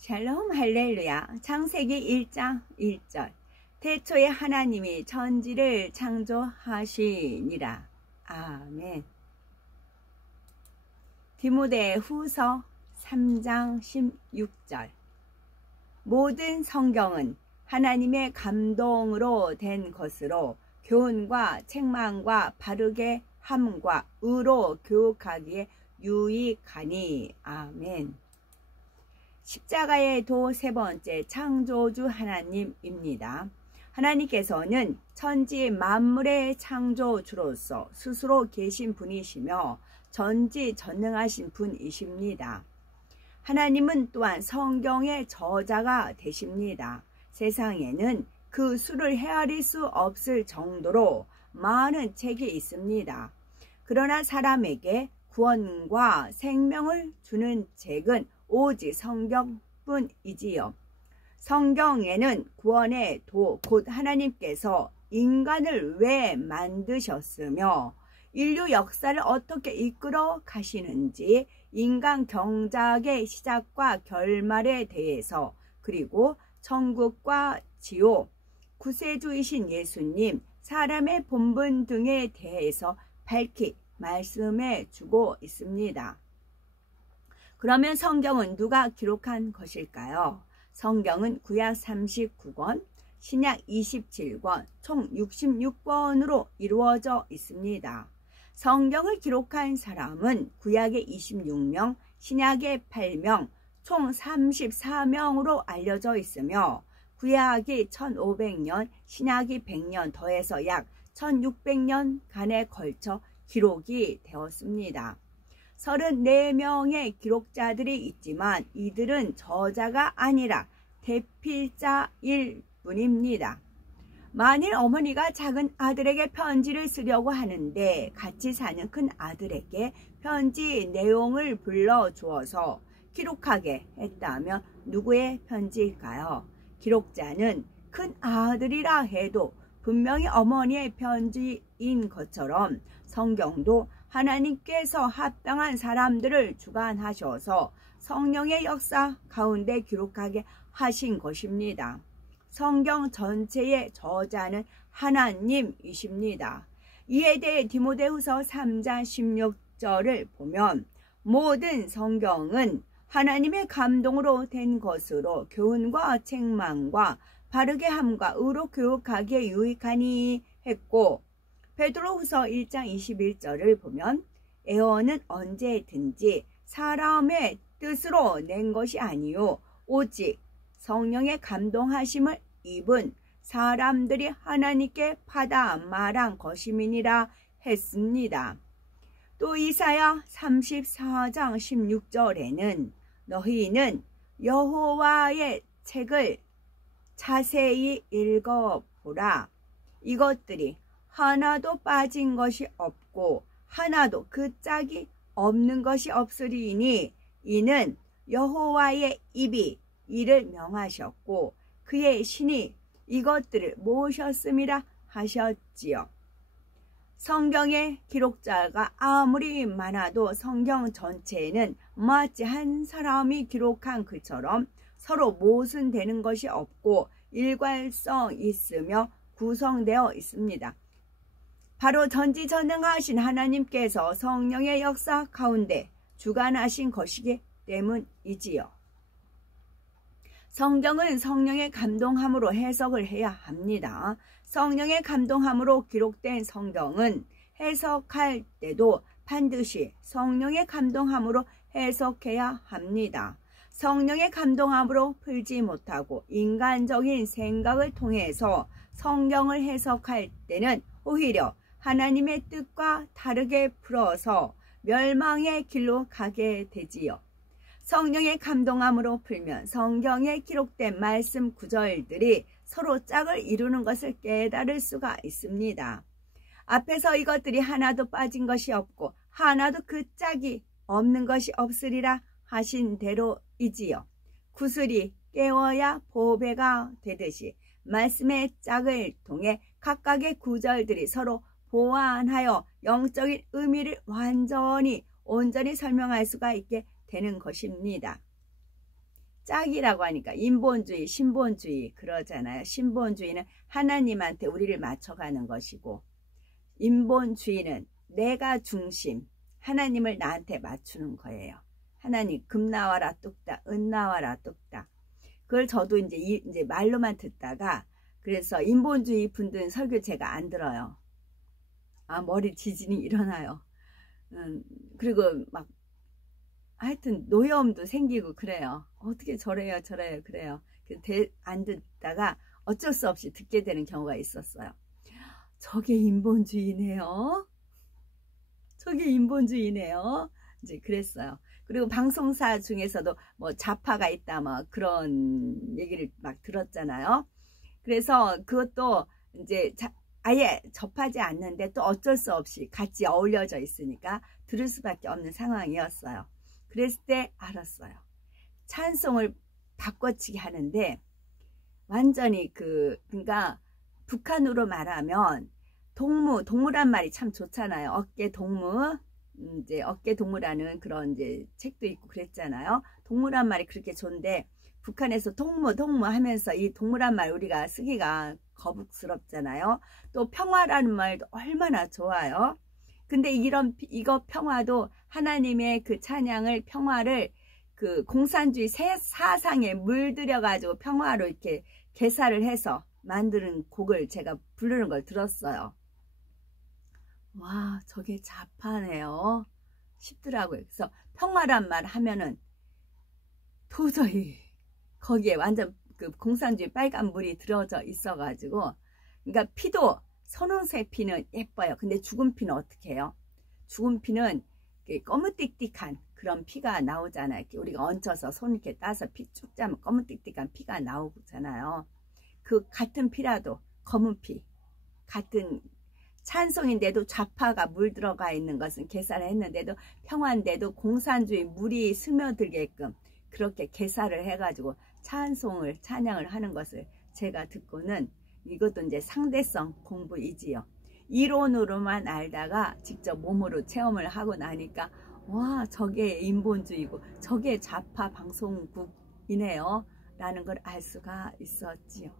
샬롬 할렐루야. 창세기 1장 1절. 태초에 하나님이 천지를 창조하시니라. 아멘. 디모데후서 3장 16절. 모든 성경은 하나님의 감동으로 된 것으로 교훈과 책망과 바르게 함과 의로 교육하기에 유익하니. 아멘. 십자가의 도 세 번째 창조주 하나님입니다. 하나님께서는 천지 만물의 창조주로서 스스로 계신 분이시며 전지전능하신 분이십니다. 하나님은 또한 성경의 저자가 되십니다. 세상에는 그 수를 헤아릴 수 없을 정도로 많은 책이 있습니다. 그러나 사람에게 구원과 생명을 주는 책은 오직 성경뿐이지요. 성경에는 구원의 도, 곧 하나님께서 인간을 왜 만드셨으며 인류 역사를 어떻게 이끌어 가시는지, 인간 경작의 시작과 결말에 대해서, 그리고 천국과 지옥, 구세주이신 예수님, 사람의 본분 등에 대해서 밝히 말씀해 주고 있습니다. 그러면 성경은 누가 기록한 것일까요? 성경은 구약 39권, 신약 27권, 총 66권으로 이루어져 있습니다. 성경을 기록한 사람은 구약의 26명, 신약의 8명, 총 34명으로 알려져 있으며 구약이 1500년, 신약이 100년 더해서 약 1600년간에 걸쳐 기록이 되었습니다. 34명의 기록자들이 있지만 이들은 저자가 아니라 대필자일 뿐입니다. 만일 어머니가 작은 아들에게 편지를 쓰려고 하는데 같이 사는 큰 아들에게 편지 내용을 불러주어서 기록하게 했다면 누구의 편지일까요? 기록자는 큰 아들이라 해도 분명히 어머니의 편지인 것처럼 성경도 하나님께서 합당한 사람들을 주관하셔서 성령의 역사 가운데 기록하게 하신 것입니다. 성경 전체의 저자는 하나님이십니다. 이에 대해 디모데후서 3장 16절을 보면 모든 성경은 하나님의 감동으로 된 것으로 교훈과 책망과 바르게 함과 의로 교육하기에 유익하니 했고, 베드로후서 1장 21절을 보면 애언은 언제든지 사람의 뜻으로 낸 것이 아니요 오직 성령의 감동하심을 입은 사람들이 하나님께 받아 말한 것임이니라 했습니다. 또 이사야 34장 16절에는 너희는 여호와의 책을 자세히 읽어보라. 이것들이 하나도 빠진 것이 없고 하나도 그 짝이 없는 것이 없으리니 이는 여호와의 입이 이를 명하셨고 그의 신이 이것들을 모으셨음이라 하셨지요. 성경의 기록자가 아무리 많아도 성경 전체에는 마치 한 사람이 기록한 글처럼 서로 모순되는 것이 없고 일관성 있으며 구성되어 있습니다. 바로 전지전능하신 하나님께서 성령의 역사 가운데 주관하신 것이기 때문이지요. 성경은 성령의 감동함으로 해석을 해야 합니다. 성령의 감동함으로 기록된 성경은 해석할 때도 반드시 성령의 감동함으로 해석해야 합니다. 성령의 감동함으로 풀지 못하고 인간적인 생각을 통해서 성경을 해석할 때는 오히려 하나님의 뜻과 다르게 풀어서 멸망의 길로 가게 되지요. 성령의 감동함으로 풀면 성경에 기록된 말씀 구절들이 서로 짝을 이루는 것을 깨달을 수가 있습니다. 앞에서 이것들이 하나도 빠진 것이 없고 하나도 그 짝이 없는 것이 없으리라 하신 대로이지요. 구슬이 깨워야 보배가 되듯이 말씀의 짝을 통해 각각의 구절들이 서로 보완하여 영적인 의미를 온전히 설명할 수가 있게 되는 것입니다. 짝이라고 하니까 인본주의, 신본주의 그러잖아요. 신본주의는 하나님한테 우리를 맞춰가는 것이고, 인본주의는 내가 중심, 하나님을 나한테 맞추는 거예요. 하나님 금 나와라 뚝딱, 은 나와라 뚝딱. 그걸 저도 이제 말로만 듣다가, 그래서 인본주의 분들은 설교 제가 안 들어요. 머리 지진이 일어나요. 그리고 막 하여튼 노여움도 생기고 그래요. 어떻게 저래요 그래요. 안 듣다가 어쩔 수 없이 듣게 되는 경우가 있었어요. 저게 인본주의네요. 이제 그랬어요. 그리고 방송사 중에서도 뭐 좌파가 있다 뭐 그런 얘기를 막 들었잖아요. 그래서 그것도 이제 아예 접하지 않는데 또 어쩔 수 없이 같이 어울려져 있으니까 들을 수밖에 없는 상황이었어요. 그랬을 때 알았어요. 찬송을 바꿔치기 하는데 완전히 그러니까 북한으로 말하면 동무란 말이 참 좋잖아요. 어깨 동무, 이제 어깨 동무라는 그런 이제 책도 있고 그랬잖아요. 동무란 말이 그렇게 좋은데 북한에서 동무 하면서 이 동무란 말 우리가 쓰기가 거북스럽잖아요. 또 평화라는 말도 얼마나 좋아요. 근데 이거 평화도 하나님의 그 찬양을, 평화를 그 공산주의 사상에 물들여 가지고 평화로 이렇게 개사를 해서 만드는 곡을 제가 부르는 걸 들었어요. 와, 저게 좌파네요 싶더라고요. 그래서 평화란 말 하면은 도저히 거기에 완전 그 공산주의 빨간 물이 들어져 있어가지고, 그러니까 피도 선홍색 피는 예뻐요. 근데 죽은 피는 어떻게 해요? 죽은 피는 검은띡띡한 그런 피가 나오잖아요. 우리가 얹혀서 손 이렇게 따서 피 쭉 짜면 검은띡띡한 피가 나오잖아요. 그 같은 피라도 검은 피, 같은 찬송인데도 좌파가 물 들어가 있는 것은 개사를 했는데도 평화인데도 공산주의 물이 스며들게끔 그렇게 개사를 해가지고 찬양을 하는 것을 제가 듣고는, 이것도 이제 상대성 공부이지요. 이론으로만 알다가 직접 몸으로 체험을 하고 나니까 와, 저게 인본주의고 저게 좌파 방송국이네요 라는 걸 알 수가 있었지요.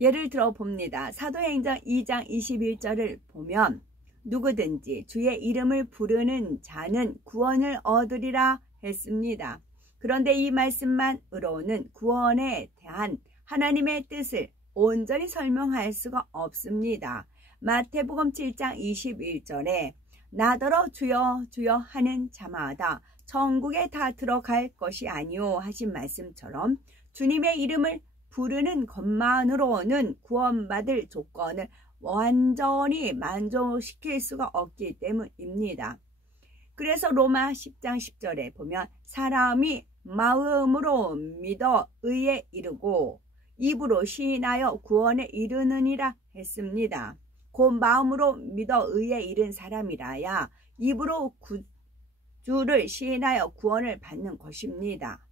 예를 들어 봅니다. 사도행전 2장 21절을 보면 누구든지 주의 이름을 부르는 자는 구원을 얻으리라 했습니다. 그런데 이 말씀만으로는 구원에 대한 하나님의 뜻을 온전히 설명할 수가 없습니다. 마태복음 7장 21절에 나더러 주여 주여 하는 자마다 천국에 다 들어갈 것이 아니오 하신 말씀처럼 주님의 이름을 부르는 것만으로는 구원받을 조건을 완전히 만족시킬 수가 없기 때문입니다. 그래서 로마 10장 10절에 보면 사람이 마음으로 믿어 의에 이르고 입으로 시인하여 구원에 이르느니라 했습니다. 곧 마음으로 믿어 의에 이른 사람이라야 입으로 주를 시인하여 구원을 받는 것입니다.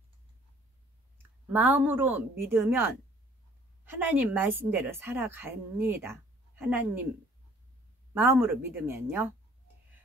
마음으로 믿으면 하나님 말씀대로 살아갑니다. 하나님 마음으로 믿으면요.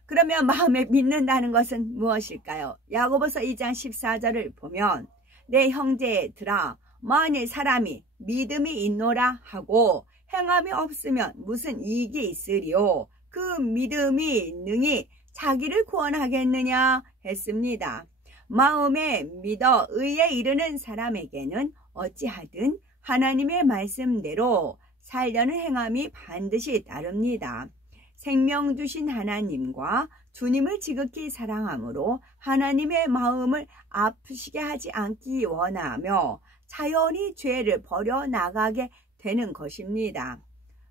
그러면 마음에 믿는다는 것은 무엇일까요? 야고보서 2장 14절을 보면 내 형제들아 만일 사람이 믿음이 있노라 하고 행함이 없으면 무슨 이익이 있으리요? 그 믿음이 능히 자기를 구원하겠느냐 했습니다. 마음에 믿어 의에 이르는 사람에게는 어찌하든 하나님의 말씀대로 살려는 행함이 반드시 따릅니다. 생명 주신 하나님과 주님을 지극히 사랑함으로 하나님의 마음을 아프시게 하지 않기 원하며 자연히 죄를 버려나가게 되는 것입니다.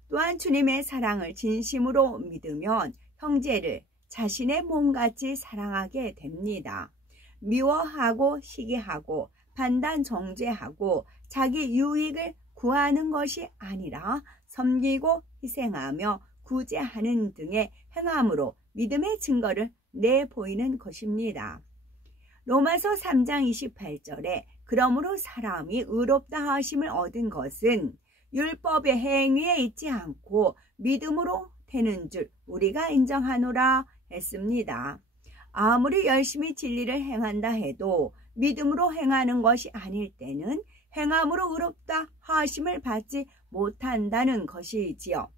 또한 주님의 사랑을 진심으로 믿으면 형제를 자신의 몸같이 사랑하게 됩니다. 미워하고 시기하고 판단 정죄하고 자기 유익을 구하는 것이 아니라 섬기고 희생하며 구제하는 등의 행함으로 믿음의 증거를 내보이는 것입니다. 로마서 3장 28절에 그러므로 사람이 의롭다 하심을 얻은 것은 율법의 행위에 있지 않고 믿음으로 되는 줄 우리가 인정하노라 했습니다. 아무리 열심히 진리를 행한다 해도 믿음으로 행하는 것이 아닐 때는 행함으로 의롭다 하심을 받지 못한다는 것이지요.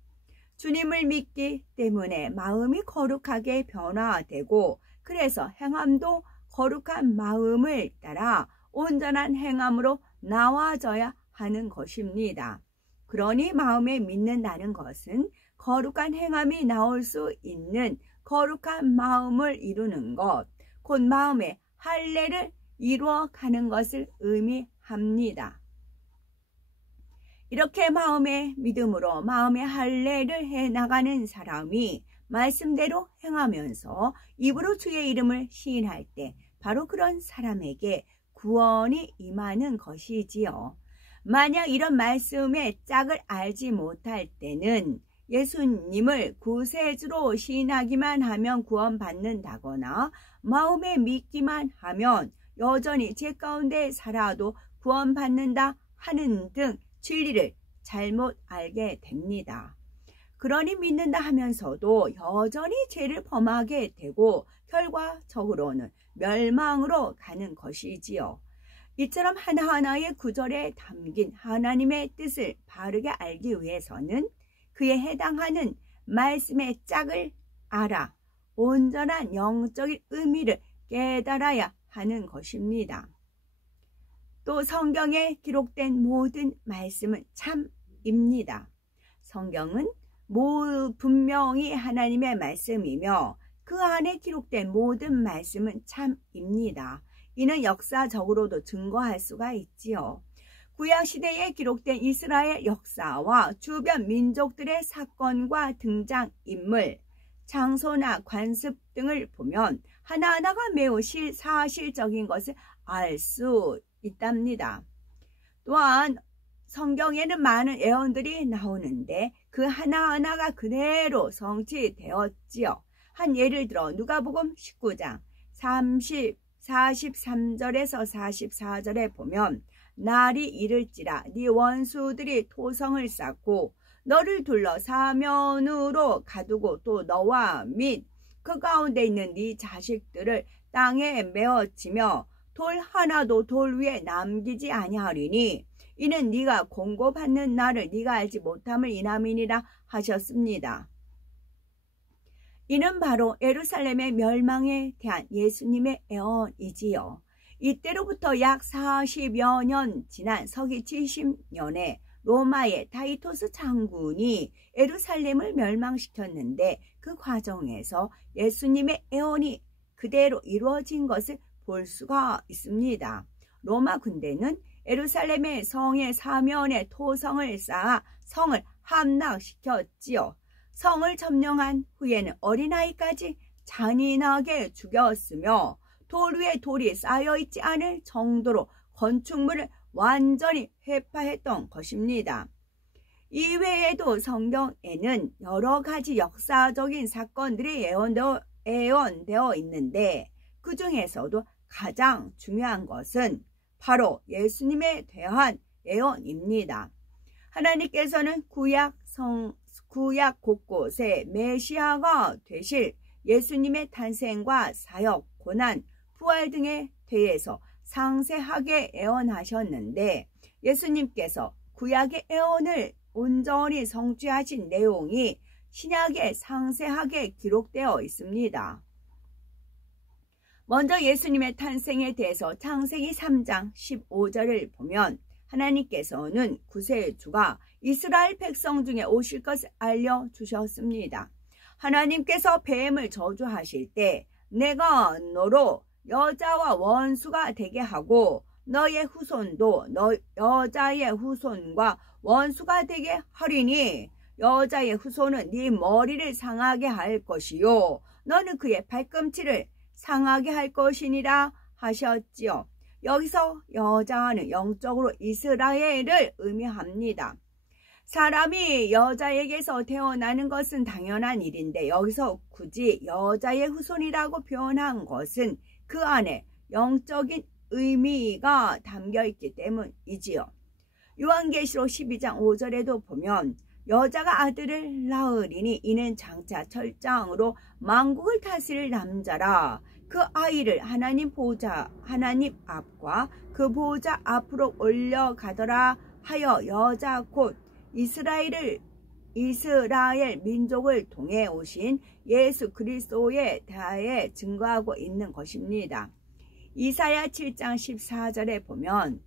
주님을 믿기 때문에 마음이 거룩하게 변화되고 그래서 행함도 거룩한 마음을 따라 온전한 행함으로 나와져야 하는 것입니다. 그러니 마음에 믿는다는 것은 거룩한 행함이 나올 수 있는 거룩한 마음을 이루는 것, 곧 마음의 할례를 이루어가는 것을 의미합니다. 이렇게 마음의 믿음으로 마음의 할례를 해나가는 사람이 말씀대로 행하면서 입으로 주의 이름을 시인할 때 바로 그런 사람에게 구원이 임하는 것이지요. 만약 이런 말씀의 짝을 알지 못할 때는 예수님을 구세주로 시인하기만 하면 구원받는다거나 마음에 믿기만 하면 여전히 죄 가운데 살아도 구원받는다 하는 등 진리를 잘못 알게 됩니다. 그러니 믿는다 하면서도 여전히 죄를 범하게 되고 결과적으로는 멸망으로 가는 것이지요. 이처럼 하나하나의 구절에 담긴 하나님의 뜻을 바르게 알기 위해서는 그에 해당하는 말씀의 짝을 알아 온전한 영적인 의미를 깨달아야 하는 것입니다. 또 성경에 기록된 모든 말씀은 참입니다. 성경은 분명히 하나님의 말씀이며 그 안에 기록된 모든 말씀은 참입니다. 이는 역사적으로도 증거할 수가 있지요. 구약시대에 기록된 이스라엘 역사와 주변 민족들의 사건과 등장인물, 장소나 관습 등을 보면 하나하나가 매우 사실적인 것을 알 수 있답니다. 또한 성경에는 많은 예언들이 나오는데 그 하나하나가 그대로 성취되었지요. 한 예를 들어 누가복음 19장 43절에서 44절에 보면 날이 이를지라 네 원수들이 토성을 쌓고 너를 둘러 사면으로 가두고 또 너와 및 그 가운데 있는 네 자식들을 땅에 메어치며 돌 하나도 돌 위에 남기지 아니하리니 이는 네가 공고받는 날을 네가 알지 못함을 인함이니라 하셨습니다. 이는 바로 예루살렘의 멸망에 대한 예수님의 예언이지요. 이때로부터 약 40여 년 지난 서기 70년에 로마의 타이토스 장군이 예루살렘을 멸망시켰는데 그 과정에서 예수님의 예언이 그대로 이루어진 것을 볼 수가 있습니다. 로마 군대는 예루살렘의 성의 사면에 토성을 쌓아 성을 함락시켰지요. 성을 점령한 후에는 어린아이까지 잔인하게 죽였으며 돌 위에 돌이 쌓여있지 않을 정도로 건축물을 완전히 회파했던 것입니다. 이외에도 성경에는 여러 가지 역사적인 사건들이 예언되어 있는데 그 중에서도 가장 중요한 것은 바로 예수님에 대한 예언입니다. 하나님께서는 구약 곳곳에 메시아가 되실 예수님의 탄생과 사역, 고난, 부활 등에 대해서 상세하게 예언하셨는데 예수님께서 구약의 예언을 온전히 성취하신 내용이 신약에 상세하게 기록되어 있습니다. 먼저 예수님의 탄생에 대해서 창세기 3장 15절을 보면 하나님께서는 구세주가 이스라엘 백성 중에 오실 것을 알려주셨습니다. 하나님께서 뱀을 저주하실 때 내가 너로 여자와 원수가 되게 하고 너의 후손도 여자의 후손과 원수가 되게 하리니 여자의 후손은 네 머리를 상하게 할 것이요 너는 그의 발꿈치를 상하게 할 것이니라 하셨지요. 여기서 여자는 영적으로 이스라엘을 의미합니다. 사람이 여자에게서 태어나는 것은 당연한 일인데 여기서 굳이 여자의 후손이라고 표현한 것은 그 안에 영적인 의미가 담겨있기 때문이지요. 요한계시록 12장 5절에도 보면 여자가 아들을 낳으리니 이는 장차 철장으로 만국을 다스릴 남자라 그 아이를 하나님 앞과 그 보호자 앞으로 올려가더라 하여 여자 곧 이스라엘 민족을 통해 오신 예수 그리스도에 대하여 증거하고 있는 것입니다. 이사야 7장 14절에 보면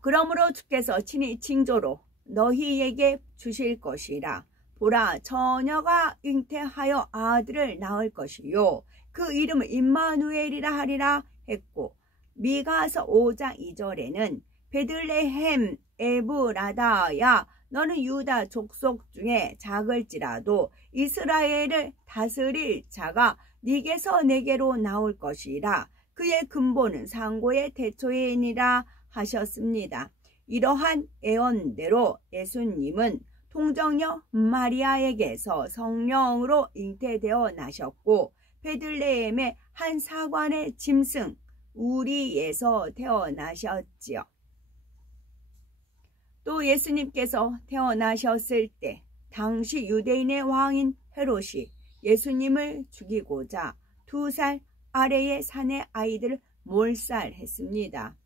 그러므로 주께서 친히 징조로 너희에게 주실 것이라. 보라, 처녀가 잉태하여 아들을 낳을 것이요 그 이름을 임마누엘이라 하리라 했고, 미가서 5장 2절에는 베들레헴 에브라다야 너는 유다 족속 중에 작을지라도 이스라엘을 다스릴 자가 네게서 내게로 나올 것이라. 그의 근본은 상고의 태초이니라 하셨습니다. 이러한 예언대로 예수님은 통정녀 마리아에게서 성령으로 잉태되어 나셨고 베들레헴의 한 사관의 짐승 우리에서 태어나셨지요. 또 예수님께서 태어나셨을 때 당시 유대인의 왕인 헤롯이 예수님을 죽이고자 2살 아래의 산의 아이들을 몰살했습니다.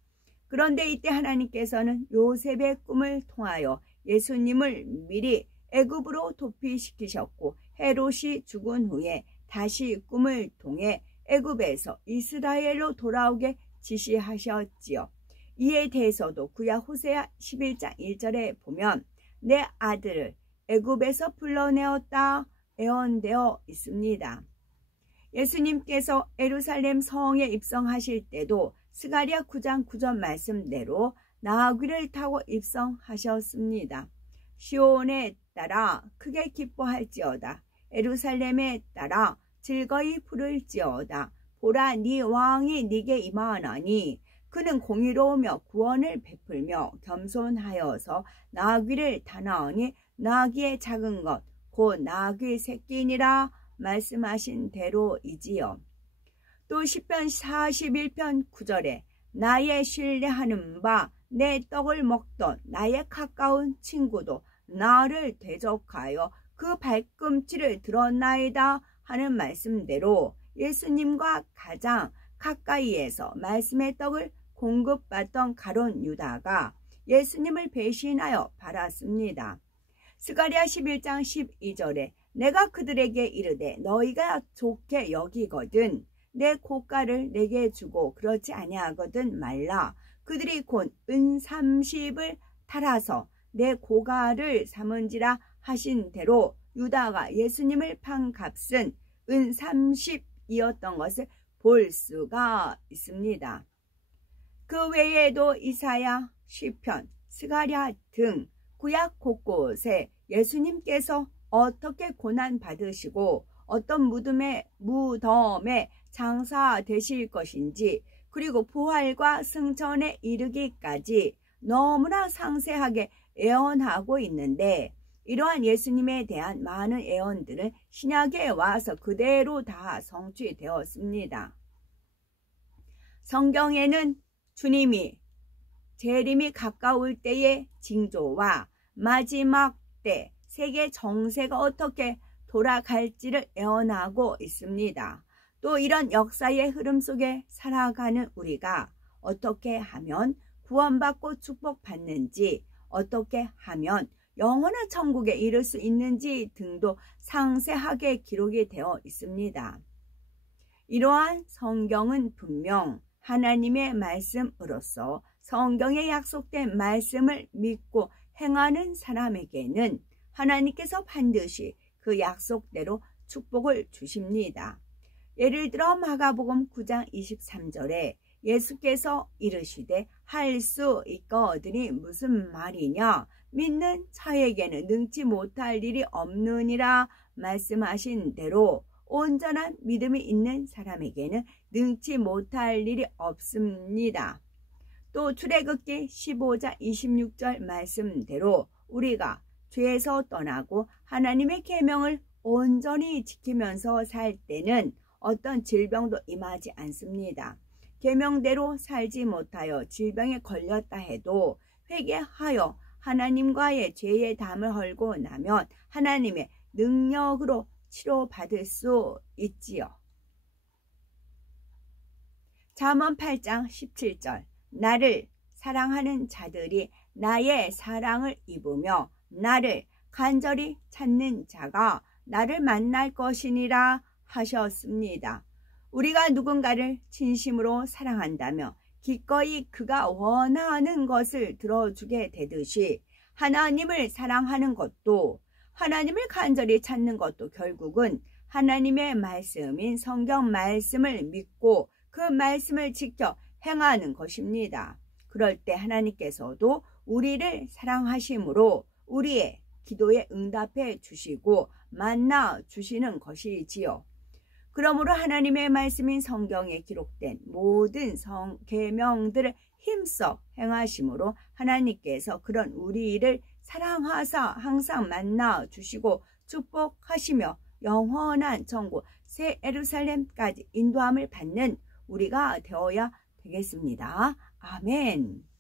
그런데 이때 하나님께서는 요셉의 꿈을 통하여 예수님을 미리 애굽으로 도피시키셨고 헤롯이 죽은 후에 다시 꿈을 통해 애굽에서 이스라엘로 돌아오게 지시하셨지요. 이에 대해서도 구약 호세아 11장 1절에 보면 내 아들을 애굽에서 불러내었다 예언되어 있습니다. 예수님께서 예루살렘 성에 입성하실 때도 스가랴 9장 9절 말씀대로 나귀를 타고 입성하셨습니다. 시온에 따라 크게 기뻐할지어다. 예루살렘에 따라 즐거이 부를지어다. 보라, 네 왕이 네게 임하나니 그는 공의로우며 구원을 베풀며 겸손하여서 나귀를 타나오니 나귀의 작은 것 곧 나귀 새끼니라 말씀하신 대로이지요. 또 시편 41편 9절에 나의 신뢰하는 바 내 떡을 먹던 나의 가까운 친구도 나를 대적하여 그 발꿈치를 들었나이다 하는 말씀대로 예수님과 가장 가까이에서 말씀의 떡을 공급받던 가룟 유다가 예수님을 배신하여 팔았습니다. 스가랴 11장 12절에 내가 그들에게 이르되 너희가 좋게 여기거든 내 고가를 내게 주고 그렇지 아니하거든 말라. 그들이 곧 은 30을 탈아서 내 고가를 삼은지라 하신 대로 유다가 예수님을 판 값은 은 30이었던 것을 볼 수가 있습니다. 그 외에도 이사야, 시편, 스가랴 등 구약 곳곳에 예수님께서 어떻게 고난받으시고 어떤 무덤에 장사되실 것인지 그리고 부활과 승천에 이르기까지 너무나 상세하게 예언하고 있는데 이러한 예수님에 대한 많은 예언들은 신약에 와서 그대로 다 성취되었습니다. 성경에는 주님이 재림이 가까울 때의 징조와 마지막 때 세계 정세가 어떻게 돌아갈지를 예언하고 있습니다. 또 이런 역사의 흐름 속에 살아가는 우리가 어떻게 하면 구원받고 축복받는지, 어떻게 하면 영원한 천국에 이를 수 있는지 등도 상세하게 기록이 되어 있습니다. 이러한 성경은 분명 하나님의 말씀으로서 성경에 약속된 말씀을 믿고 행하는 사람에게는 하나님께서 반드시 그 약속대로 축복을 주십니다. 예를 들어 마가복음 9장 23절에 예수께서 이르시되 할 수 있거든이 무슨 말이냐 믿는 자에게는 능치 못할 일이 없느니라 말씀하신 대로 온전한 믿음이 있는 사람에게는 능치 못할 일이 없습니다. 또 출애굽기 15장 26절 말씀대로 우리가 죄에서 떠나고 하나님의 계명을 온전히 지키면서 살 때는 어떤 질병도 임하지 않습니다. 계명대로 살지 못하여 질병에 걸렸다 해도 회개하여 하나님과의 죄의 담을 헐고 나면 하나님의 능력으로 치료받을 수 있지요. 잠언 8장 17절 나를 사랑하는 자들이 나의 사랑을 입으며 나를 간절히 찾는 자가 나를 만날 것이니라 하셨습니다. 우리가 누군가를 진심으로 사랑한다며 기꺼이 그가 원하는 것을 들어주게 되듯이 하나님을 사랑하는 것도, 하나님을 간절히 찾는 것도 결국은 하나님의 말씀인 성경 말씀을 믿고 그 말씀을 지켜 행하는 것입니다. 그럴 때 하나님께서도 우리를 사랑하심으로 우리의 기도에 응답해 주시고 만나 주시는 것이지요. 그러므로 하나님의 말씀인 성경에 기록된 모든 계명들을 힘써 행하심으로 하나님께서 그런 우리를 사랑하사 항상 만나 주시고 축복하시며 영원한 천국 새 예루살렘까지 인도함을 받는 우리가 되어야 되겠습니다. 아멘.